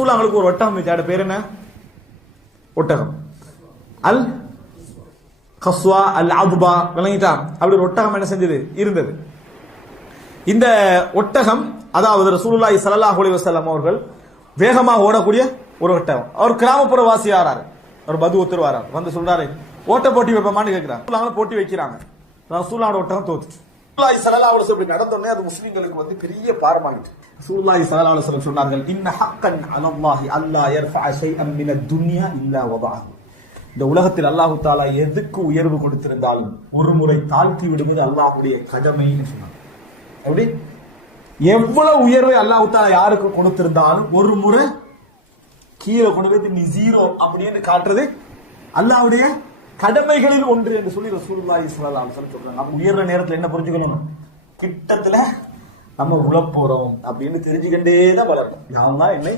ரசூலுல்லாஹ்வுக்கு ஒரு ஒட்டகம் இருந்துச்சு. பேர் என்ன? ஒட்டகம் அல் கஸ்வா அல் அத்பா. விளங்கிட்டா? அப்படி ஒரு ஒட்டகம் என்ன செஞ்சது? இருந்தது. இந்த ஒட்டகம் அதாவது ரசூலுல்லாஹி ஸல்லல்லாஹு அலைஹி வஸல்லம் அவர்கள் வேகமாக ஓடக்கூடிய ஒரு ஒட்டகம். அவர் கிராமப்புற வாசியாராரு, ஒரு பது ஒருத்தர் வரார், வந்து சொல்றாரு ஓட்ட போட்டி வைப்பமான்னு கேட்கிறாங்க. போட்டி வைக்கிறாங்க. ரசூலுல்லாஹோட ஒட்டகம் தோத்துச்சு. ரசூலுல்லாஹி ஸல்லல்லாஹு அலைஹி வஸல்லம் நடந்தோடனே அது முஸ்லிம்களுக்கு வந்து பெரிய பாரமாயிட்டு. ரசூலுல்லாஹி ஸல்லல்லாஹு அலைஹி வஸல்லம் சொன்னார்கள், இன்ன ஹக்கன் அலல்லாஹி அல்லா யர்ஃபஅ ஷைஅன் மினத் துன்யா இல்லா வதஅஹு. இந்த உலகத்தில் அல்லாஹ் தஆலா எதுக்கு உயர்வு கொடுத்திருந்தாலும் ஒரு முறை தாழ்த்தி விடுவது அல்லாஹ்வுடைய கடமைன்னு சொன்னாங்க. அப்படி எவ்வளவு உயர்வை அல்லாஹ் தஆலா யாருக்கு கொடுத்திருந்தாலும் ஒரு முறை கீழே கொண்டு போய் நீ ஜீரோ அப்படின்னு காட்டுறது அல்லாஹ்வுடைய கடமைகளில் ஒன்று என்று சொல்லி ரசூலுல்லாஹி ஸல்லல்லாஹு அலைஹி வஸல்லம் சொல்றாங்க. நம்ம உயர்ற நேரத்துல என்ன புரிஞ்சுக்கணும்? கிட்டத்துல நம்ம உழப்போறோம் அப்படின்னு தெரிஞ்சுக்கிட்டே தான் வளரணும். யாரெல்லாம் என்னை